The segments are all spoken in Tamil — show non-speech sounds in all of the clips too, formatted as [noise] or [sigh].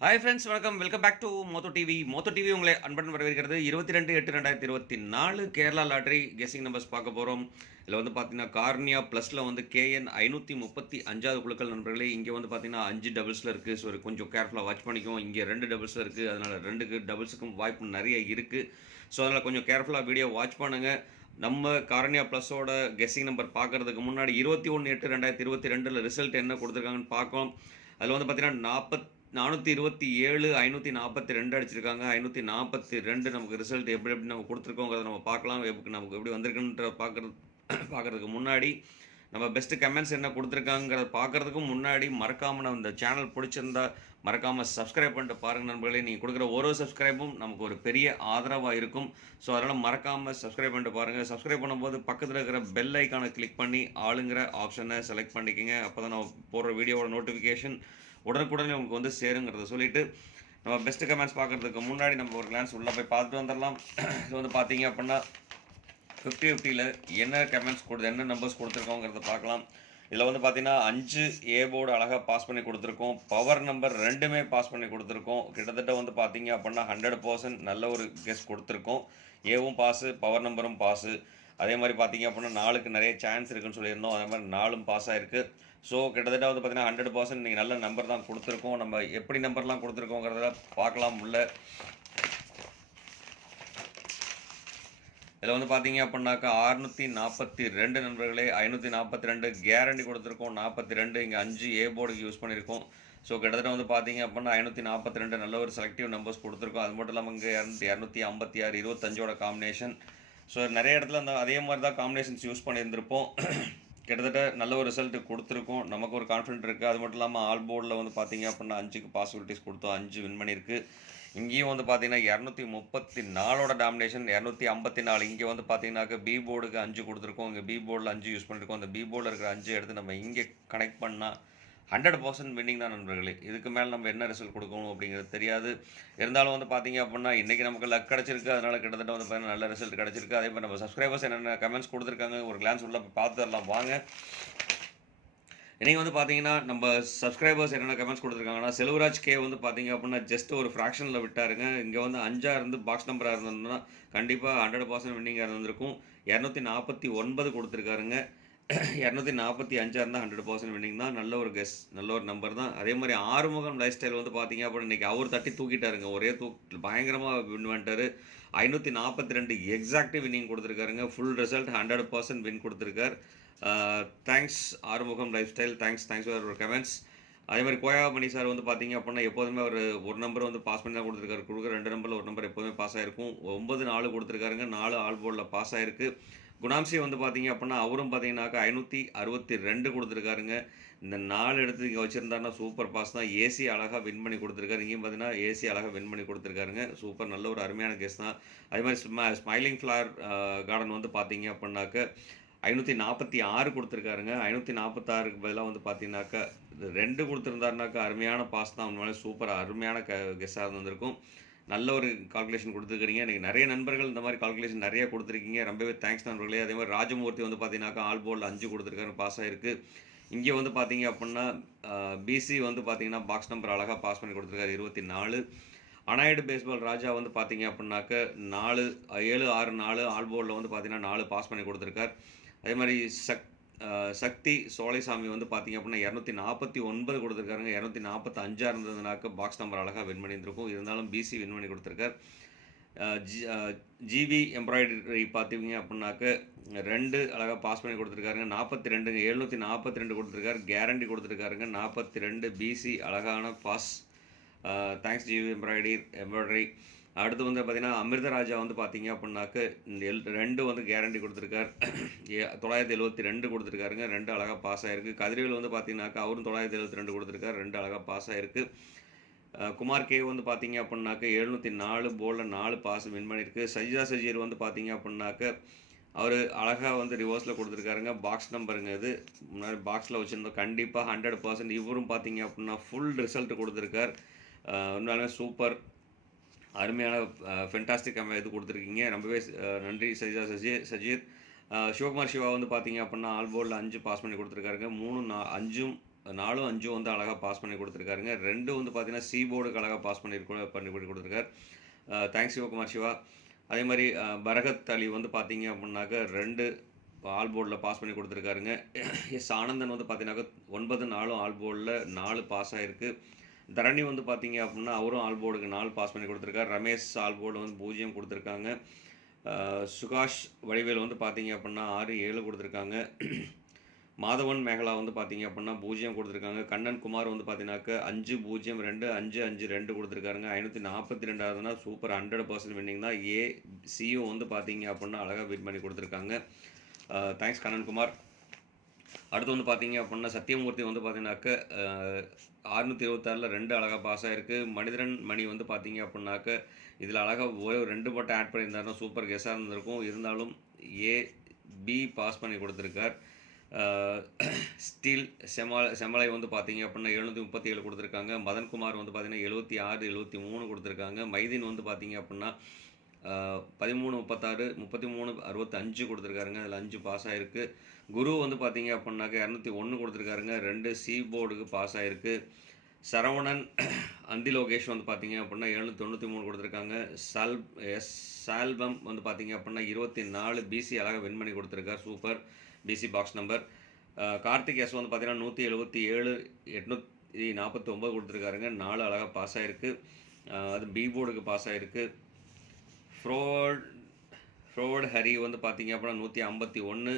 ஹாய் ஃப்ரெண்ட்ஸ் வணக்கம். Welcome back to Motho TV Motho TV உங்களை அன்புடன் வரவேற்கிறது. இருபத்தி ரெண்டு எட்டு ரெண்டாயிரத்தி இருபத்தி நாலு கேரளா லாட்ரி கெஸிங் நம்பர்ஸ் பார்க்க போகிறோம் இதில் வந்து பார்த்தீங்கன்னா கார்னியா ப்ளஸில் வந்து கேஎன் ஐநூற்றி முப்பத்தி அஞ்சாவது குழுக்கள் நண்பர்களே. இங்கே வந்து பார்த்தீங்கன்னா அஞ்சு டபுள்ஸில் இருக்குது ஸோ கொஞ்சம் கேர்ஃபுல்லாக வாட்ச் பண்ணிக்கும் இங்கே ரெண்டு டபுள்ஸில் இருக்குது அதனால் ரெண்டுக்கு டபுள்ஸுக்கும் வாய்ப்பு நிறைய இருக்குது ஸோ அதனால் கொஞ்சம் கேர்ஃபுல்லாக வீடியோ வாட்ச் பண்ணுங்கள் நம்ம காரணியா ப்ளஸோட கெஸ்ஸிங் நம்பர் பார்க்கறதுக்கு முன்னாடி இருபத்தி ஒன்று எட்டு ரெண்டாயிரத்தி இருபத்தி ரெண்டில் ரிசல்ட் என்ன கொடுத்துருக்காங்கன்னு பார்க்கோம் அதில் வந்து பார்த்தீங்கன்னா நாற்பத் நானூற்றி இருபத்தி ஏழு ஐநூற்றி நாற்பத்தி ரெண்டு அடிச்சிருக்காங்க. ஐநூற்றி நாற்பத்தி ரெண்டு நமக்கு ரிசல்ட் எப்படி எப்படி நம்ம கொடுத்துருக்கோங்கிறத நம்ம பார்க்கலாம். எப்படி நமக்கு எப்படி வந்திருக்குன்ற பார்க்குறது பார்க்குறதுக்கு முன்னாடி நம்ம பெஸ்ட்டு கமெண்ட்ஸ் என்ன கொடுத்துருக்காங்கிறத பார்க்குறதுக்கு முன்னாடி மறக்காமல் நம்ம இந்த சேனல் பிடிச்சிருந்தா மறக்காமல் சப்ஸ்கிரைப் பண்ணிட்டு பாருங்கள் நண்பர்களே. நீங்கள் கொடுக்குற ஒரு சப்ஸ்கிரைபும் நமக்கு ஒரு பெரிய ஆதரவாக இருக்கும். ஸோ அதனால் மறக்காமல் சப்ஸ்கிரைப் பண்ணிட்டு பாருங்கள் சப்ஸ்கிரைப் பண்ணும்போது பக்கத்தில் இருக்கிற பெல் ஐக்கானை கிளிக் பண்ணி ஆளுங்கிற ஆப்ஷனை செலக்ட் பண்ணிக்கோங்க. அப்போ தான் நம்ம போடுற வீடியோவோட நோட்டிஃபிகேஷன் உடனுக்குடனே உங்களுக்கு வந்து சேருங்கிறத சொல்லிட்டு நம்ம பெஸ்ட் கமெண்ட்ஸ் பார்க்குறதுக்கு முன்னாடி நம்ம ஒரு கிளான்ஸ் உள்ளே போய் பார்த்துட்டு வந்துடலாம். இது வந்து பார்த்தீங்க அப்படின்னா ஃபிஃப்டி ஃபிஃப்டியில் என்ன கமெண்ட்ஸ் கொடுத்து என்ன நம்பர்ஸ் கொடுத்துருக்கோங்கிறத பார்க்கலாம். இதில் வந்து பார்த்தீங்கன்னா அஞ்சு ஏ போர்டு அழகாக பாஸ் பண்ணி கொடுத்துருக்கோம். பவர் நம்பர் ரெண்டுமே பாஸ் பண்ணி கொடுத்துருக்கோம். கிட்டத்தட்ட வந்து பார்த்தீங்க அப்படின்னா ஹண்ட்ரட் பர்சன்ட் நல்ல ஒரு கெஸ் கொடுத்துருக்கோம். ஏவும் பாஸு பவர் நம்பரும் பாஸு அதே மாதிரி பார்த்தீங்க அப்படின்னா நாளுக்கு நிறைய சான்ஸ் இருக்குன்னு சொல்லியிருந்தோம். அதே மாதிரி நாலும் பாஸ் ஆயிருக்கு. ஸோ கிட்டத்தட்ட வந்து பார்த்தீங்கன்னா ஹண்ட்ரட் பர்சன்ட் நீங்கள் நல்ல நம்பர் தான் கொடுத்துருக்கோம். நம்ம எப்படி நம்பர்லாம் கொடுத்துருக்கோங்கிறத பார்க்கலாம் உள்ள. இதில் வந்து பார்த்தீங்க அப்படின்னாக்கா அறுநூற்றி நாற்பத்தி ரெண்டு நண்பர்களே ஐநூற்றி நாற்பத்தி ரெண்டு கேரண்டி கொடுத்துருக்கோம். நாற்பத்தி ரெண்டு இங்கே அஞ்சு ஏ போர்டுக்கு யூஸ் பண்ணியிருக்கோம். ஸோ கிட்டத்தட்ட வந்து பார்த்தீங்க அப்படின்னா ஐநூற்றி நாற்பத்தி ரெண்டு நல்ல ஒரு செலக்டிவ் நம்பர்ஸ் கொடுத்துருக்கோம். அது மட்டும் இல்லாமல் இங்கே இரநூத்தி இரநூத்தி ஐம்பத்தி ஆறு இருபத்தஞ்சோட காம்பினேஷன் ஸோ நிறைய இடத்துல அந்த அதே மாதிரி தான் காம்பினேஷன்ஸ் யூஸ் பண்ணியிருந்திருப்போம். கிட்டத்தட்ட நல்ல ஒரு ரிசல்ட் கொடுத்துருக்கோம். நமக்கு ஒரு கான்ஃபிடென்ட் இருக்குது அது மட்டும் இல்லாமல் ஆல் போர்டில் வந்து பார்த்தீங்க அப்படின்னா அஞ்சுக்கு பாசிபிலிட்டிஸ் கொடுத்தோம். அஞ்சு வின் பண்ணியிருக்கு. இங்கேயும் வந்து பார்த்தீங்கன்னா இரநூத்தி முப்பத்தி நாலோட டாமினேஷன் இரநூத்தி ஐம்பத்தி நாலு. இங்கே வந்து பார்த்தீங்கன்னாக்க பி போர்டுக்கு அஞ்சு கொடுத்துருக்கோம். இங்கே பி போர்டில் அஞ்சு யூஸ் பண்ணியிருக்கோம். அந்த பி போர்டில் இருக்கிற அஞ்சு எடுத்து நம்ம இங்கே கனெக்ட் பண்ணால் ஹண்ட்ரட் பர்சன்ட் வின்னிங் தான் நண்பர்களே. இதுக்கு மேலே நம்ம என்ன ரிசல்ட் கொடுக்கணும் அப்படிங்கிறது தெரியாது. இருந்தாலும் வந்து பார்த்தீங்க அப்படின்னா இன்றைக்கி நமக்கு லக் கிடச்சிருக்கு. அதனால் கிட்டத்தட்ட வந்து பார்த்தீங்கன்னா நல்ல ரிசல்ட் கிடச்சிருக்கு. அதே மாதிரி நம்ம சப்ஸ்கிரைபர்ஸ் என்னென்ன கமெண்ட்ஸ் கொடுத்துருக்காங்க ஒரு கிளான்ஸ் உள்ள போய் பார்த்து வாங்க. இன்றைக்கி வந்து பார்த்தீங்கன்னா நம்ம சப்ஸ்கிரைபர்ஸ் என்னென்ன கமெண்ட்ஸ் கொடுத்துருக்காங்கன்னா செல்வராஜ் கே வந்து பார்த்தீங்க அப்படின்னா ஜஸ்ட் ஒரு ஃப்ராக்ஷனில் விட்டாருங்க. இங்கே வந்து அஞ்சாக இருந்து பாக்ஸ் நம்பராக இருந்ததுன்னா கண்டிப்பாக ஹண்ட்ரட் பர்சன்ட் வின்னிங்காக இருந்திருக்கும். இரநூத்தி நாற்பத்தி ஒன்பது கொடுத்துருக்காருங்க. இரநூத்தி நாற்பத்தி அஞ்சாக இருந்தால் ஹண்ட்ரட் பர்சன்ட் வின்னிங் தான். நல்ல ஒரு கெஸ் நல்ல ஒரு நம்பர் தான். அதே மாதிரி ஆறுமுகம் லைஃப் ஸ்டைல் வந்து பார்த்தீங்க அப்படின்னு இன்றைக்கி அவர் தட்டி தூக்கிட்டாருங்க. ஒரே தூக் பயங்கரமாக வின் பண்ணிட்டாரு ஐநூற்றி நாற்பத்தி ரெண்டு எக்ஸாக்டிவ் winning கொடுத்துருக்காருங்க. Full result hundred percent win கொடுத்துருக்கார். Thanks Arumugam life style thanks thanks for comments அதே மாதிரி கோயாமணி சார் வந்து பார்த்தீங்க அப்படின்னா எப்போதுமே அவர் ஒரு நம்பர் வந்து பாஸ் பண்ணி தான் கொடுத்துருக்காரு. கொடுக்குற ரெண்டு நம்பரில் ஒரு நம்பர் எப்போதுமே பாஸ் ஆகிருக்கும் ஒன்பது நாலு கொடுத்துருக்காருங்க. நாலு ஆல் போர்டில் பாஸ் ஆகிருக்கு குணாம்சி வந்து பார்த்தீங்க அப்படின்னா அவரும் பார்த்தீங்கன்னாக்கா ஐநூற்றி அறுபத்தி ரெண்டு கொடுத்துருக்காருங்க. இந்த நாலு எடுத்து இங்கே வச்சுருந்தாருன்னா சூப்பர் பாஸ் தான். ஏசி அழகாக வின் பண்ணி கொடுத்துருக்காரு. இங்கேயும் பார்த்தீங்கன்னா ஏசி அழகாக வின் பண்ணி கொடுத்துருக்காருங்க. சூப்பர் நல்ல ஒரு அருமையான கேஸ் தான். அதே மாதிரி ஸ்ம ஸ்மைலிங் ஃப்ளவர் கார்டன் வந்து பார்த்தீங்க அப்படின்னாக்க ஐநூற்றி நாற்பத்தி ஆறு கொடுத்துருக்காருங்க. ஐநூற்றி நாற்பத்தாறுக்கு பதிலாக வந்து பார்த்தீங்கன்னாக்கா ரெண்டு கொடுத்துருந்தாருனாக்கா அருமையான பாஸ் தான். உண்மையிலே சூப்பர் அருமையான க கெஸ்ஸாக இருந்திருக்கும் நல்ல ஒரு கால்குலேஷன் கொடுத்துருக்கீங்க. எனக்கு நிறைய நண்பர்கள் இந்த மாதிரி கால்குலேஷன் நிறைய கொடுத்துருக்கீங்க. ரொம்பவே தேங்க்ஸ் நண்பர்களே. அதே மாதிரி ராஜமூர்த்தி வந்து பார்த்தீங்கன்னாக்கா ஆல் போர்டில் அஞ்சு கொடுத்துருக்காரு பாஸ் ஆகிருக்கு இங்கே வந்து பார்த்தீங்க அப்படின்னா பிசி வந்து பார்த்தீங்கன்னா பாக்ஸ் நம்பர் அழகாக பாஸ் பண்ணி கொடுத்துருக்காரு. இருபத்தி நாலு. அனாய்டு பேஸ்பால் ராஜா வந்து பார்த்தீங்க அப்படின்னாக்க நாலு ஏழு ஆறு நாலு ஆல் போர்டில் வந்து பார்த்தீங்கன்னா நாலு பாஸ் பண்ணி கொடுத்துருக்கார். அதே மாதிரி சக் சக்தி சோலைசாமி வந்து பார்த்தீங்க அப்படின்னா இரநூத்தி நாற்பத்தி ஒன்பது கொடுத்துருக்காருங்க. இரநூத்தி நாற்பத்தி அஞ்சாக இருந்ததுனாக்க பாக்ஸ் நம்பர் அழகாக வின் பண்ணியிருந்திருக்கும். இருந்தாலும் பிசி வின் பண்ணி கொடுத்துருக்கார். ஜிவி எம்ப்ராய்டரி பார்த்தீங்க அப்படின்னாக்க ரெண்டு அழகாக பாஸ் பண்ணி கொடுத்துருக்காருங்க. நாற்பத்தி ரெண்டுங்க எழுநூற்றி நாற்பத்தி ரெண்டு கொடுத்துருக்காரு. கேரண்டி கொடுத்துருக்காருங்க. நாற்பத்தி ரெண்டு பிசி அழகான pass thanks GV embroidery embroidery அடுத்து வந்து பார்த்தீங்கன்னா அமிர்தராஜா வந்து பார்த்தீங்க அப்படின்னாக்க இந்த எல் ரெண்டு வந்து கேரண்டி கொடுத்துருக்கார். தொள்ளாயிரத்தி எழுபத்தி ரெண்டு கொடுத்துருக்காருங்க. ரெண்டு அழகாக பாஸ் ஆகிருக்கு கதிரவேல் வந்து பார்த்தீங்கன்னாக்கா அவரும் தொள்ளாயிரத்தி எழுபத்தி ரெண்டு கொடுத்துருக்காரு. ரெண்டு அழகாக பாஸ் ஆகிருக்கு குமார் கே வந்து பார்த்தீங்க அப்படின்னாக்க எழுநூற்றி நாலு போலில் நாலு பாஸ் வின் பண்ணியிருக்கு சஜிதா சஜீர் வந்து பார்த்தீங்க அப்படின்னாக்க அவர் அழகாக வந்து ரிவர்ஸில் கொடுத்துருக்காருங்க. பாக்ஸ் நம்பருங்க இது. முன்னாடி பாக்ஸில் வச்சுருந்தோம். கண்டிப்பாக ஹண்ட்ரட் பர்சன்ட் இவரும் பார்த்தீங்க அப்படின்னா ஃபுல் ரிசல்ட் கொடுத்துருக்கார். உண்மையாலுமே சூப்பர் அருமையான ஃபென்டாஸ்டிக் இது கொடுத்துருக்கீங்க. ரொம்பவே நன்றி சஜிதா சஜி சஜித். சிவகுமார் சிவா வந்து பார்த்தீங்க அப்படின்னா ஆல் போர்டில் அஞ்சு பாஸ் பண்ணி கொடுத்துருக்காருங்க. மூணு நா அஞ்சும் நாலும் அஞ்சும் வந்து அழகாக பாஸ் பண்ணி கொடுத்துருக்காருங்க. ரெண்டு வந்து பார்த்தீங்கன்னா சி போர்டுக்கு அழகாக பாஸ் பண்ணி பண்ணி பண்ணி கொடுத்துருக்காரு. தேங்க்ஸ் சிவகுமார் சிவா. அதே மாதிரி பரகத் அலி வந்து பார்த்தீங்க அப்படின்னாக்க ரெண்டு ஆல் போர்டில் பாஸ் பண்ணி கொடுத்துருக்காருங்க. எஸ் ஆனந்தன் வந்து பார்த்தீங்கன்னாக்க ஒன்பது நாலும் ஆல் போர்டில் நாலு பாஸ் ஆகிருக்கு தரணி வந்து பார்த்தீங்க அப்படின்னா அவரும் ஆல் போர்டுக்கு நாலு பாஸ் பண்ணி கொடுத்துருக்காரு. ரமேஷ் ஆல் போர்டு வந்து பூஜ்ஜியம் கொடுத்துருக்காங்க. சுகாஷ் வடிவேல் வந்து பார்த்தீங்க அப்படின்னா ஆறு ஏழு கொடுத்துருக்காங்க. மாதவன் மேகலா வந்து பார்த்தீங்க அப்படின்னா பூஜ்ஜியம் கொடுத்துருக்காங்க. கண்ணன் குமார் வந்து பார்த்தீங்கன்னாக்க அஞ்சு பூஜ்ஜியம் ரெண்டு அஞ்சு அஞ்சு ரெண்டு கொடுத்துருக்காருங்க. ஐநூற்றி நாற்பத்தி ரெண்டாவதுனா சூப்பர் ஹண்ட்ரட் பர்சன்ட் வின்னிங் தான். ஏ சியும் வந்து பார்த்தீங்க அப்படின்னா அழகாக வின் பண்ணி கொடுத்துருக்காங்க. தேங்க்ஸ் கண்ணன் குமார். அடுத்து வந்து பார்த்தீங்க அப்படின்னா சத்தியமூர்த்தி வந்து பார்த்தீங்கன்னாக்க அறுநூற்றி இருபத்தாறில் ரெண்டு அழகாக பாஸ் ஆயிருக்கு. மனிதரன் மணி வந்து பார்த்தீங்க அப்படின்னாக்க இதில் அழகாக ஒரே ஒரு ரெண்டு மட்டும் ஆட் பண்ணியிருந்தாருன்னா சூப்பர் கெஸ்ஸாக இருந்திருக்கும். இருந்தாலும் ஏ பி பாஸ் பண்ணி கொடுத்துருக்கார். ஸ்டீல் செம செமலை வந்து பார்த்தீங்க அப்படின்னா எழுநூற்றி முப்பத்தி ஏழு கொடுத்துருக்காங்க. மதன்குமார் வந்து பார்த்தீங்கன்னா எழுபத்தி ஆறு எழுபத்தி மூணு கொடுத்துருக்காங்க. மைதீன் வந்து பார்த்தீங்க அப்படின்னா பதிமூணு முப்பத்தாறு முப்பத்தி மூணு அறுபத்தஞ்சு கொடுத்துருக்காருங்க. அதில் அஞ்சு பாஸ் ஆகிருக்கு குரு வந்து பார்த்தீங்க அப்படின்னாக்க இரநூத்தி ஒன்று கொடுத்துருக்காருங்க. ரெண்டு சி போர்டுக்கு பாஸ் ஆகிருக்கு சரவணன் அந்தி லோகேஷ் வந்து பார்த்தீங்க அப்படின்னா எழுநூற்றி தொண்ணூற்றி மூணு கொடுத்துருக்காங்க. சல் எஸ் சால்பம் வந்து பார்த்தீங்க அப்படின்னா இருபத்தி நாலு பிசி அழகாக வின் பண்ணி கொடுத்துருக்கார். Super PC box number Karthik S வந்து பார்த்தீங்கன்னா நூற்றி எழுபத்தி ஏழு எட்நூற்றி நாற்பத்தி ஒம்பது கொடுத்துருக்காருங்க. நாலு அழகாக பாஸ் ஆகிருக்கு அது பி போர்டுக்கு பாஸ் ஆகிருக்கு ஃப்ரோட் ஃப்ரோட் ஹரி வந்து பார்த்தீங்க அப்படின்னா நூற்றி ஐம்பத்தி ஒன்று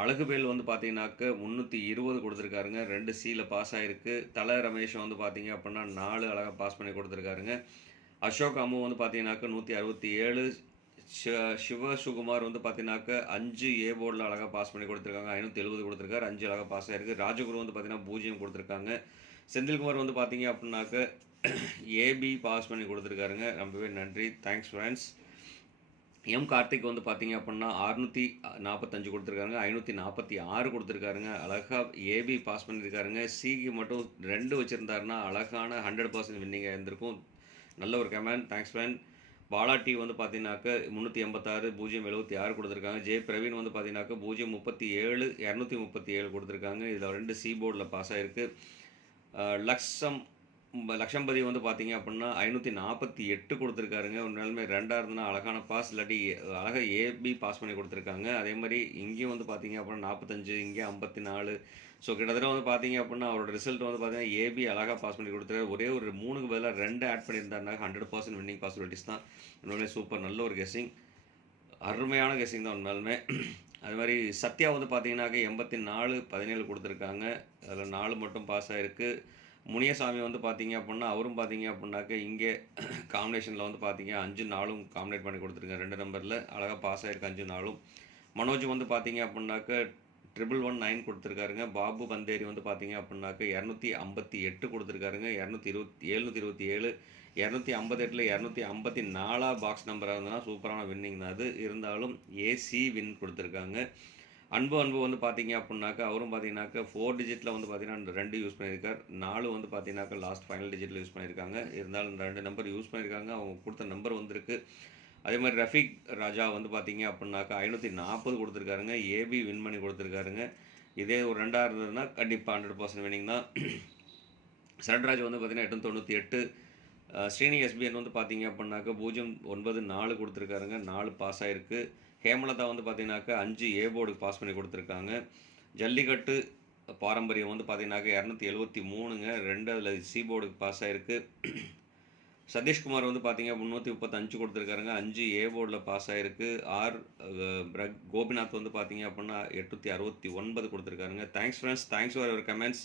அழகுவேல் வந்து பார்த்தீங்கன்னாக்க முந்நூற்றி இருபது கொடுத்துருக்காருங்க. ரெண்டு சியில் பாஸ் ஆகிருக்கு தல ரமேஷ் வந்து பார்த்தீங்க அப்படின்னா நாலு அழகாக பாஸ் பண்ணி கொடுத்துருக்காருங்க. அசோக் அம்மு வந்து பார்த்தீங்கன்னாக்க நூற்றி அறுபத்தி ஏழு சிவ சுகுமார் வந்து பார்த்தீங்கன்னாக்க அஞ்சு ஏ போர்டில் அழகாக பாஸ் பண்ணி கொடுத்துருக்காங்க. ஐநூற்றி எழுபது கொடுத்துருக்காரு. அஞ்சு அழகாக பாஸ் ஆகிருக்கு ராஜகுரு வந்து பார்த்தீங்கன்னா பூஜ்ஜியம் கொடுத்துருக்காங்க. செந்தில்குமார் வந்து பார்த்தீங்க அப்படின்னாக்க ஏபி பாஸ் பண்ணி கொடுத்துருக்காருங்க. ரொம்பவே நன்றி. தேங்க்ஸ் ஃப்ரெண்ட்ஸ் எம் கார்த்திக் வந்து பார்த்தீங்க அப்படின்னா அறுநூற்றி நாற்பத்தஞ்சு கொடுத்துருக்காருங்க ஐநூற்றி நாற்பத்தி ஆறு கொடுத்துருக்காருங்க. அழகாக ஏபி பாஸ் பண்ணியிருக்காருங்க சிக்கு மட்டும் ரெண்டு வச்சுருந்தாருன்னா அழகான ஹண்ட்ரட் பர்சன்ட் வின்னிங்காக இருந்திருக்கும். நல்ல ஒரு கமெண்ட் தேங்க்ஸ் ஃப்ரெண்ட் பாலாட்டி வந்து பார்த்தீங்கன்னாக்க முந்நூற்றி எண்பத்தாறு பூஜ்ஜியம் எழுபத்தி ஆறு கொடுத்துருக்காங்க. ஜே பிரவீன் வந்து பார்த்தீங்கன்னாக்க பூஜ்ஜியம் முப்பத்தி ஏழு இரநூத்தி முப்பத்தி ஏழு கொடுத்துருக்காங்க. இதில் ரெண்டு சி போர்டில் பாஸ் ஆகிருக்கு லக்ஷம் லக்ஷம்பதி வந்து பார்த்தீங்க அப்படின்னா ஐநூற்றி நாற்பத்தி எட்டு கொடுத்துருக்காருங்க. ஒரு உண்மையாலுமே ரெண்டாக இருந்ததுன்னா அழகான பாஸ் இல்லாட்டி அழகாக ஏபி பாஸ் பண்ணி கொடுத்துருக்காங்க. அதே மாதிரி இங்கேயும் வந்து பார்த்தீங்க அப்படின்னா நாற்பத்தஞ்சு இங்கே ஐம்பத்தி நாலு ஸோ கிட்டத்தட்ட வந்து பார்த்தீங்க அப்படின்னா அவரோட ரிசல்ட் வந்து பார்த்தீங்கன்னா ஏபி அழகாக பாஸ் பண்ணி கொடுத்துருக்காரு. ஒரே ஒரு மூணுக்கு பதிலாக ரெண்டு ஆட் பண்ணியிருந்தாருனா ஹண்ட்ரட் பர்சன்ட் வின்னிங் பாசிபிலிட்டிஸ் தான். உண்மையிலே சூப்பர் நல்ல ஒரு கெஸ்ஸிங் அருமையான கெஸ்ஸிங் தான் உண்மையாலுமே அது மாதிரி சத்யா வந்து பார்த்தீங்கன்னாக்க எண்பத்தி நாலு பதினேழு கொடுத்துருக்காங்க. அதில் நாலு மட்டும் பாஸ் ஆகிருக்கு முனியசாமி வந்து பார்த்தீங்க அப்படின்னா அவரும் பார்த்தீங்க அப்படின்னாக்க இங்கே காம்பினேஷனில் வந்து பார்த்தீங்க அஞ்சு நாளும் காம்பினேட் பண்ணி கொடுத்துருங்க ரெண்டு நம்பரில் அழகாக பாஸ் ஆகிருக்கு அஞ்சு நாளும். மனோஜ் வந்து பார்த்தீங்க அப்படின்னாக்க ட்ரிபிள் ஒன் நைன் கொடுத்துருக்காருங்க. பாபு பந்தேரி வந்து பார்த்தீங்க அப்படின்னாக்க இரநூத்தி ஐம்பத்தி எட்டு கொடுத்துருக்காருங்க. இரநூத்தி இருபத்தி எழுநூற்றி இருபத்தி ஏழு இரநூத்தி ஐம்பத்தெட்டில் இரநூத்தி ஐம்பத்தி நாலா பாக்ஸ் நம்பராக இருந்ததுன்னா சூப்பரான வின்னிங் தான். அது இருந்தாலும் ஏசி வின் கொடுத்துருக்காங்க. அன்பு அன்பு வந்து பார்த்தீங்க அப்படின்னாக்கா அவரும் பார்த்தீங்கன்னாக்கா ஃபோர் டிஜிட்டில் வந்து பார்த்தீங்கன்னா ரெண்டு யூஸ் பண்ணியிருக்கார் நாலு வந்து பார்த்தீங்கன்னாக்கா லாஸ்ட் ஃபைனல் டிஜிட்டில் யூஸ் பண்ணியிருக்காங்க இருந்தாலும் ரெண்டு நம்பர் யூஸ் பண்ணியிருக்காங்க அவங்க கொடுத்த நம்பர் வந்திருக்கு. அதே மாதிரி ரஃபீக் ராஜா வந்து பார்த்தீங்க அப்படின்னாக்கா ஐநூற்றி நாற்பது கொடுத்துருக்காருங்க. ஏபி வின் பண்ணி கொடுத்துருக்காருங்க. இதே ஒரு ரெண்டாக இருந்ததுன்னா கண்டிப்பாக ஹண்ட்ரட் பர்சன்ட் வினிங் தான். சரண்ராஜ் வந்து பார்த்தீங்கன்னா எட்நூத்தி தொண்ணூற்றி எட்டு. ஸ்ரீனி எஸ்பிஎன் வந்து பார்த்தீங்க அப்படின்னாக்கா பூஜ்ஜியம் ஒன்பது நாலு கொடுத்துருக்காருங்க. நாலு பாஸ் ஆகிருக்கு ஹேமலதா வந்து பார்த்தீங்கன்னாக்கா அஞ்சு ஏ போர்டுக்கு பாஸ் பண்ணி கொடுத்துருக்காங்க. ஜல்லிக்கட்டு பாரம்பரியம் வந்து பார்த்தீங்கன்னாக்கா இரநூத்தி எழுபத்தி மூணுங்க. ரெண்டு அதில் சி போர்டுக்கு பாஸ் ஆகிருக்கு சதீஷ்குமார் வந்து பார்த்தீங்க முந்நூற்றி முப்பத்தஞ்சு கொடுத்துருக்காருங்க. அஞ்சு ஏ போர்டில் பாஸ் ஆகிருக்கு ஆர் பிரக் கோபிநாத் வந்து பார்த்தீங்க அப்படின்னா எட்நூற்றி அறுபத்தி ஒன்பது கொடுத்துருக்காருங்க. Thanks friends thanks for your comments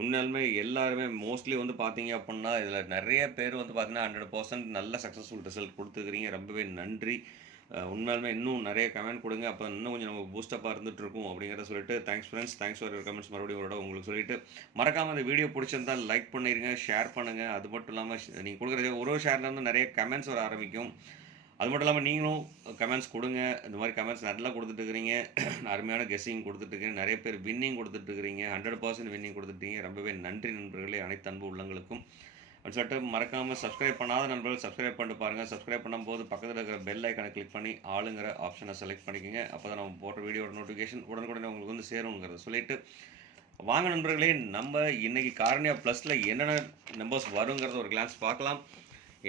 உண்மையாலுமே எல்லாருமே மோஸ்ட்லி வந்து பார்த்தீங்க அப்படின்னா இதில் நிறைய பேர் வந்து பார்த்தீங்கன்னா ஹண்ட்ரட் பர்சன்ட் நல்ல சக்ஸஸ்ஃபுல் ரிசல்ட் கொடுத்துருக்கிறீங்க. ரொம்பவே நன்றி. உண்மையாலுமே இன்னும் நிறைய கமெண்ட் கொடுங்க. அப்போ இன்னும் கொஞ்சம் நம்ம பூஸ்டப்பாக இருந்துட்டு இருக்கும் அப்படிங்கிறத சொல்லிட்டு thanks friends thanks for comments மறுபடியும் ஒரு உங்களுக்கு சொல்லிட்டு மறக்காமல் இந்த வீடியோ பிடிச்சிருந்தா லைக் பண்ணிடுங்க ஷேர் பண்ணுங்கள் அது மட்டும் இல்லாமல் நீங்கள் கொடுக்குற ஒரு ஒரு ஷேர்லேருந்து நிறைய கமெண்ட்ஸ் வர ஆரம்பிக்கும். அது மட்டும் இல்லாமல் நீங்களும் கமெண்ட்ஸ் கொடுங்க. இந்த மாதிரி கமெண்ட்ஸ் நல்லா கொடுத்துட்டு இருக்கிறீங்க. [clears throat] அருமையான கெஸ்ஸிங் கொடுத்துட்டு இருக்கீங்க நிறைய பேர் வின்னிங் கொடுத்துட்டு இருக்கிறீங்க. ஹண்ட்ரட் பர்சன்ட் வின்னிங் கொடுத்துட்டீங்க. ரொம்பவே நன்றி நண்பர்களே. அனைத்து அன்பு உள்ளங்களுக்கும். அப்படின்னு சொல்லிட்டு மறக்காமல் சப்ஸ்கிரைப் பண்ணாத நண்பர்கள் சப்ஸ்கிரைப் பண்ணிட்டு பாருங்கள் சப்ஸ்கிரைப் பண்ணும்போது பக்கத்தில் இருக்கிற பெல் ஐக்கனை கிளிக் பண்ணி ஆளுங்கிற ஆப்ஷனை செலக்ட் பண்ணிக்கோங்க. அப்போ தான் நம்ம போடுற வீடியோட நோட்டிஃபிகேஷன் உடனுக்குடனே உங்களுக்கு வந்து சேருங்கிறத சொல்லிட்டு வாங்க நண்பர்களே நம்ம இன்றைக்கி காரணியா ப்ளஸில் என்னென்ன நம்பர்ஸ் வருங்கிறத ஒரு கிளான்ஸ் பார்க்கலாம்.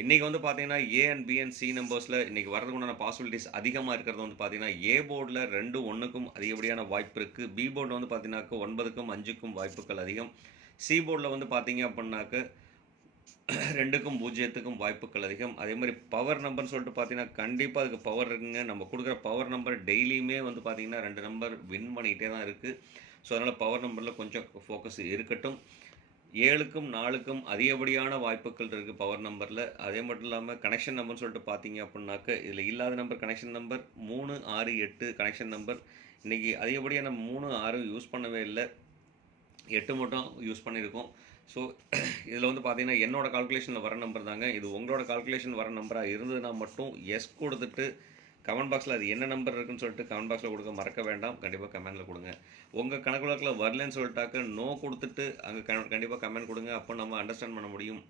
இன்றைக்கி வந்து பார்த்தீங்கன்னா A and B and C நம்பர்ஸில் இன்றைக்கி வரதுக்கு உண்டான பாசிபிலிட்டிஸ் அதிகமாக இருக்கிறது வந்து பார்த்தீங்கன்னா ஏ போர்டில் ரெண்டு ஒன்றுக்கும் அதிகப்படியான வாய்ப்பு இருக்குது பி போர்டில் வந்து பார்த்தீங்கன்னாக்க ஒன்பதுக்கும் அஞ்சுக்கும் வாய்ப்புகள் அதிகம். சி போர்டில் வந்து பார்த்தீங்க அப்படின்னாக்க ரெண்டுக்கும் பூஜ்ஜியத்துக்கும் வாய்ப்புகள் அதிகம். அதே மாதிரி பவர் நம்பர்னு சொல்லிட்டு பார்த்தீங்கன்னா கண்டிப்பாக அதுக்கு பவர் இருக்குங்க. நம்ம கொடுக்குற பவர் நம்பர் டெய்லியுமே வந்து பார்த்தீங்கன்னா ரெண்டு நம்பர் வின் பண்ணிக்கிட்டே தான் இருக்குது ஸோ அதனால் பவர் நம்பரில் கொஞ்சம் ஃபோக்கஸ் இருக்கட்டும். ஏழுக்கும் நாலுக்கும் அதிகப்படியான வாய்ப்புகள் இருக்குது பவர் நம்பரில் அதே மட்டும் இல்லாமல் கனெக்ஷன் நம்பர்னு சொல்லிட்டு பார்த்தீங்க அப்படின்னாக்க இதில் இல்லாத நம்பர் கனெக்ஷன் நம்பர் மூணு ஆறு எட்டு கனெக்ஷன் நம்பர் இன்றைக்கி அதிகப்படியாக நம்ம மூணு ஆறு யூஸ் பண்ணவே இல்லை. எட்டு மட்டும் யூஸ் பண்ணியிருக்கோம். ஸோ [clears throat] இதில் வந்து பார்த்தீங்கன்னா என்னோட கால்குலேஷனில் வர நம்பர் தாங்க. இது உங்களோட கால்குலேஷன் வர நம்பராக இருந்ததுன்னா மட்டும் எஸ் கொடுத்துட்டு கமெண்ட் பாக்ஸில் அது என்ன நம்பர் இருக்குன்னு சொல்லிட்டு கமெண்ட் பாக்ஸில் கொடுக்க மறக்க வேண்டாம். கண்டிப்பாக கமெண்ட்டில் கொடுங்க. உங்கள் கணக்கு வழக்கில் வரலன்னு சொல்லிட்டாக்க நோ கொடுத்துட்டு அங்கே கண்டிப்பாக கமெண்ட் கொடுங்க. அப்போ நம்ம அண்டர்ஸ்டாண்ட் பண்ண முடியும்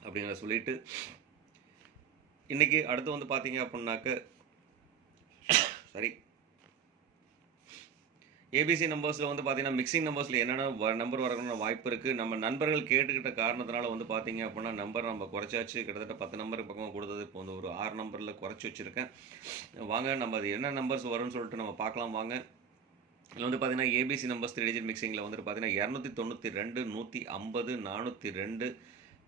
அப்படிங்கிறத சொல்லிட்டு இன்றைக்கி அடுத்து வந்து பார்த்தீங்க அப்படின்னாக்க [coughs] சரி ஏபிசி நம்பர்ஸில் வந்து பார்த்தீங்கன்னா மிக்சிங் நம்பர்ஸில் என்னென்ன நம்பர் வரணும்னு வாய்ப்பு இருக்குது நம்ம நண்பர்கள் கேட்டுக்கிட்ட காரணத்தினால வந்து பார்த்தீங்க அப்படின்னா நம்பர் நம்ம குறைச்சாச்சு. கிட்டத்தட்ட பத்து நம்பருக்கு பக்கமாக கொடுத்தது. இப்போ வந்து ஒரு ஆறு நம்பரில் குறைச்சி வச்சுருக்கேன். வாங்க நம்ம அது என்ன நம்பர்ஸ் வரும்னு சொல்லிட்டு நம்ம பார்க்கலாம் வாங்க. இதில் வந்து பார்த்தீங்கன்னா ஏபிசி நம்பர்ஸ் த்ரீ டிஜிட் மிக்சிங்கில் வந்துட்டு பார்த்தீங்கன்னா இரநூத்தி தொண்ணூற்றி ரெண்டு நூற்றி ஐம்பது நானூற்றி ரெண்டு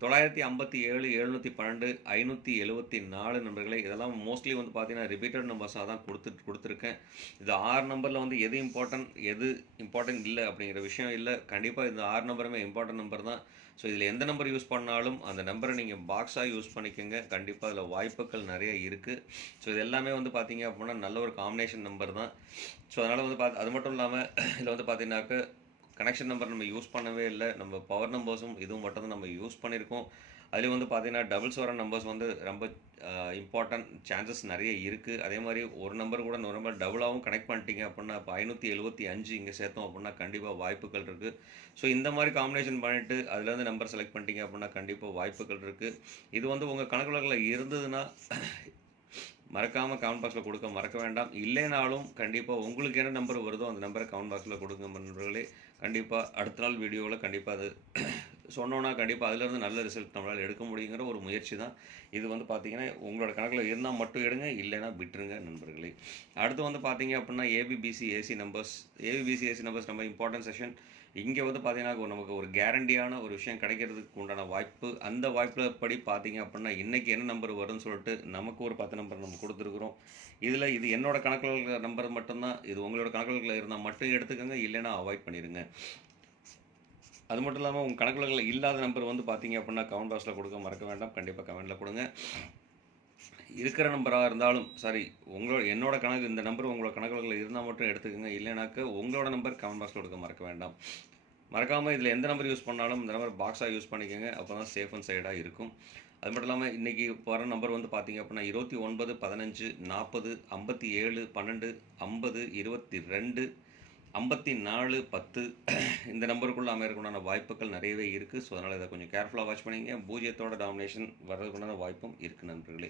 தொள்ளாயிரத்தி ஐம்பத்தி ஏழு எழுநூற்றி பன்னெண்டு ஐநூற்றி எழுபத்தி நாலு நம்பர்களே இதெல்லாம் மோஸ்ட்லி வந்து பார்த்தீங்கன்னா ரிப்பீட்டட் நம்பர்ஸாக தான் கொடுத்துட்டு கொடுத்துருக்கேன். இது ஆறு நம்பரில் வந்து எது இம்பார்ட்டன்ட் எது இம்பார்ட்டன்ட் இல்லை அப்படிங்கிற விஷயம் இல்லை. கண்டிப்பாக இந்த ஆறு நம்பருமே இம்பார்ட்டன்ட் நம்பர் தான். ஸோ இதில் எந்த நம்பர் யூஸ் பண்ணாலும் அந்த நம்பரை நீங்கள் பாக்ஸாக யூஸ் பண்ணிக்கோங்க. கண்டிப்பாக அதில் வாய்ப்புகள் நிறைய இருக்குது ஸோ இது எல்லாமே வந்து பார்த்தீங்க அப்படின்னா நல்ல ஒரு காம்பினேஷன் நம்பர் தான். ஸோ அதனால் வந்து பார்த்து அது மட்டும் இல்லாமல் இதில் வந்து பார்த்தீங்கன்னாக்க கனெக்ஷன் நம்பர் நம்ம யூஸ் பண்ணவே இல்லை. நம்ம பவர் நம்பர்ஸும் இதுவும் மட்டும் தான் நம்ம யூஸ் பண்ணியிருக்கோம். அதுலேயும் வந்து பார்த்தீங்கன்னா டபுள்ஸ் வர நம்பர்ஸ் வந்து ரொம்ப இம்பார்ட்டன்ட் சான்சஸ் நிறைய இருக்குது அதே மாதிரி ஒரு நம்பர் கூட இன்னொரு நம்பர் டபுளாகவும் கனெக்ட் பண்ணிட்டீங்க அப்படின்னா இப்போ ஐநூற்றி எழுபத்தி அஞ்சு இங்கே சேர்த்தோம் அப்படின்னா கண்டிப்பாக வாய்ப்புகள் இருக்குது ஸோ இந்த மாதிரி காம்பினேஷன் பண்ணிவிட்டு அதுலேருந்து நம்பர் செலக்ட் பண்ணிட்டீங்க அப்படின்னா கண்டிப்பாக வாய்ப்புகள் இருக்குது இது வந்து உங்கள் கணக்குகளில் இருந்ததுன்னா மறக்காமல் கமெண்ட் பாக்ஸில் கொடுக்க மறக்க வேண்டாம். இல்லைனாலும் கண்டிப்பாக உங்களுக்கு என்ன நம்பர் வருதோ அந்த நம்பரை கமெண்ட் பாக்ஸில் கொடுங்க நண்பர்களே. கண்டிப்பாக அடுத்த நாள் வீடியோவில் கண்டிப்பாக அது சொன்னோன்னா கண்டிப்பாக அதிலேருந்து நல்ல ரிசல்ட் நம்மளால் எடுக்க முடியுங்கிற ஒரு முயற்சி தான் இது வந்து பார்த்தீங்கன்னா உங்களோட கணக்கில் இருந்தால் மட்டும் எடுங்க இல்லைன்னா விட்டுருங்க நண்பர்களே. அடுத்து வந்து பார்த்தீங்க அப்படின்னா ABBC AC numbers ABBC AC numbers நம்ம இம்பார்ட்டன்ட் செஷன் இங்கே வந்து பார்த்தீங்கன்னா நமக்கு ஒரு கேரண்டியான ஒரு விஷயம் கிடைக்கிறதுக்கு உண்டான வாய்ப்பு. அந்த வாய்ப்பில் படி பார்த்தீங்க அப்படின்னா இன்றைக்கி என்ன நம்பர் வரும்னு சொல்லிட்டு நமக்கு ஒரு பத்து நம்பர் நம்ம கொடுத்துருக்குறோம். இதில் இது என்னோட கணக்கில் நம்பர் மட்டும்தான். இது உங்களோட கணக்கில் இருந்தால் மட்டும் எடுத்துக்கோங்க இல்லைன்னா அவாய்ட் பண்ணிடுங்க அது மட்டும் இல்லாமல் உங்கள் கணக்குகளில் இல்லாத நம்பர் வந்து பார்த்தீங்க அப்படின்னா கமெண்ட் பாக்ஸில் கொடுக்க மறக்க வேண்டாம். கண்டிப்பாக கமெண்டில் கொடுங்க. இருக்கிற நம்பராக இருந்தாலும் சரி உங்களோட என்னோட கணக்கு இந்த நம்பர் உங்களோட கணக்குகளில் இருந்தால் மட்டும் எடுத்துக்கோங்க. இல்லைனாக்க உங்களோட நம்பர் கமெண்ட் பாக்ஸில் கொடுக்க மறக்க வேண்டாம். மறக்காமல் இதில் எந்த நம்பர் யூஸ் பண்ணாலும் இந்த நம்பர் பாக்ஸாக யூஸ் பண்ணிக்கோங்க. அப்போ தான் சேஃப் அண்ட் சைடாக இருக்கும். அது மட்டும் இல்லாமல் இன்றைக்கி வர நம்பர் வந்து பார்த்தீங்க அப்படின்னா இருபத்தி ஒன்பது பதினஞ்சு நாற்பது ஐம்பத்தி ஏழு பன்னெண்டு ஐம்பது இருபத்தி ரெண்டு ஐம்பத்தி நாலு பத்து [clears throat] இந்த நம்பருக்குள்ளே அமையறதுக்குண்டான வாய்ப்புகள் நிறையவே இருக்குது ஸோ அதனால் இதை கொஞ்சம் கேர்ஃபுல்லாக வாட்ச் பண்ணிங்க. பூஜ்ஜியத்தோட டாமினேஷன் வர்றதுக்குண்டான வாய்ப்பும் இருக்குது நண்பர்களே.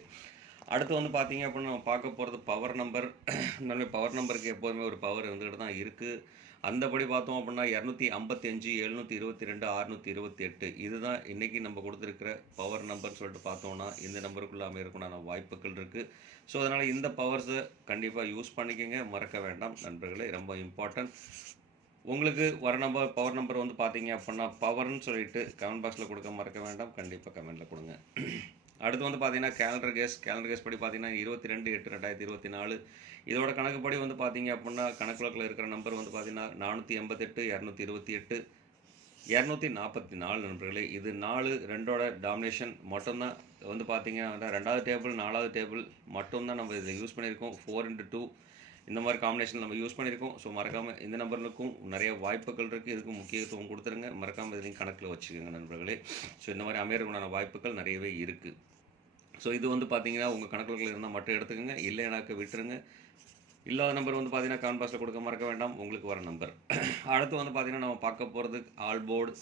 அடுத்து வந்து பார்த்தீங்க அப்படின்னா நம்ம பார்க்க போகிறது பவர் நம்பர் நல்ல பவர் நம்பருக்கு எப்போதுமே ஒரு பவர் வந்துக்கிட்டு தான் இருக்குது அந்தபடி பார்த்தோம் அப்படின்னா இரநூத்தி ஐம்பத்தி அஞ்சு எழுநூற்றி இருபத்தி ரெண்டு அறுநூற்றி இருபத்தி எட்டு. இதுதான் இன்றைக்கி நம்ம கொடுத்துருக்கிற பவர் நம்பர்னு சொல்லிட்டு பார்த்தோம்னா இந்த நம்பருக்குள்ளே அமையறக்குண்டான வாய்ப்புகள் இருக்குது ஸோ அதனால் இந்த பவர்ஸை கண்டிப்பாக யூஸ் பண்ணிக்கோங்க. மறக்க வேண்டாம். நண்பர்களே ரொம்ப இம்பார்ட்டன்ட் உங்களுக்கு வர நம்பர் பவர் நம்பர் வந்து பார்த்தீங்க அப்படின்னா பவர்னு சொல்லிட்டு கமெண்ட் பாக்ஸில் கொடுக்க மறக்க வேண்டாம். கண்டிப்பாக கமெண்ட்டில் கொடுங்க. அடுத்து வந்து பார்த்தீங்கன்னா கேலண்டர் கேஸ் கேலண்டர் கேஸ் படி பார்த்தீங்கன்னா இருபத்தி ரெண்டு எட்டு ரெண்டாயிரத்தி இருபத்தி நாலு இதோட கணக்குப்படி வந்து பார்த்தீங்க அப்படின்னா கணக்குலக்கில் இருக்கிற நம்பர் வந்து பார்த்தீங்கன்னா நானூற்றி எண்பத்தெட்டு இரநூத்தி இருபத்தி எட்டு இரநூத்தி நாற்பத்தி நாலு நண்பர்களே. இது நாலு ரெண்டோட டாமினேஷன் மட்டும்தான். வந்து பார்த்தீங்கன்னா ரெண்டாவது டேபிள் நாலாவது டேபிள் மட்டும்தான் நம்ம இதை யூஸ் பண்ணியிருக்கோம். ஃபோர் இன்ட்டு டூ இந்த மாதிரி காம்பினேஷன் நம்ம யூஸ் பண்ணியிருக்கோம். ஸோ மறக்காமல் இந்த நம்பர்களுக்கும் நிறைய வாய்ப்புகள் இருக்குது இதுக்கு முக்கியத்துவம் கொடுத்துருங்க. மறக்காமல் இதையும் கணக்கில் வச்சுக்கோங்க நண்பர்களே. ஸோ இந்த மாதிரி அமையறதுக்குண்டான வாய்ப்புகள் நிறையவே இருக்குது ஸோ இது வந்து பார்த்தீங்கன்னா உங்கள் கணக்குகள் இருந்தால் மட்டும் எடுத்துக்கோங்க. இல்லைனாக்க விட்டுருங்க. இல்லாத நம்பர் வந்து பார்த்தீங்கன்னா கான் பாஸில் கொடுக்க மறக்க வேண்டாம். உங்களுக்கு வர நம்பர். அடுத்து வந்து பார்த்தீங்கன்னா நம்ம பார்க்க போகிறது ஆல் போர்டு.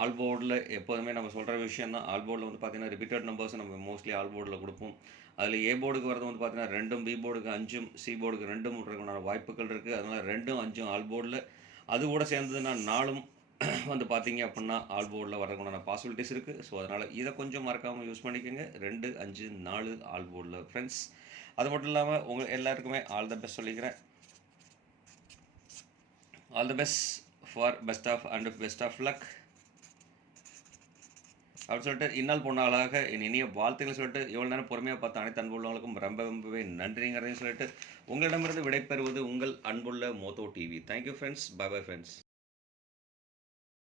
ஆல் போர்டில் எப்போதுமே நம்ம சொல்கிற விஷயம் தான் ஆல் போர்டில் வந்து பார்த்தீங்கன்னா ரிப்பீட்டட் நம்பர்ஸ் நம்ம மோஸ்ட்லி ஆல் போர்டில் கொடுப்போம். அதில் ஏ போர்டுக்கு வரது வந்து பார்த்தீங்கன்னா ரெண்டும் பி போர்டுக்கு அஞ்சும் சி போர்டுக்கு ரெண்டும் இருக்கிறதுக்கான வாய்ப்புகள் இருக்குது அதனால் ரெண்டும் அஞ்சும் ஆல் போர்டில். அது கூட சேர்ந்ததுன்னா நாலும் [clears throat] வந்து பார்த்தீங்க அப்படின்னா ஆல் போர்டில் வரதுக்குண்டான பாசிபிலிட்டிஸ் இருக்குது ஸோ அதனால் இதை கொஞ்சம் மறக்காமல் யூஸ் பண்ணிக்கோங்க. ரெண்டு அஞ்சு நாலு ஆல் போர்டில் ஃப்ரெண்ட்ஸ் அது மட்டும் இல்லாமல் உங்கள் எல்லாருக்குமே ஆல் த பெஸ்ட் சொல்லிக்கிறேன். All the best for best of and best of luck அப்படின்னு சொல்லிட்டு இந்நாள் பொண்ணாளாக என் இனிய வாழ்த்துக்கள் சொல்லிட்டு எவ்வளோ நேரம் பொறுமையாக பார்த்த அனைத்து அன்புள்ளவங்களுக்கும் ரொம்ப ரொம்பவே நன்றிங்கிறதையும் சொல்லிட்டு உங்களிடமிருந்து விடைபெறுவது உங்கள் அன்புள்ள Motho TV thank you friends bye bye friends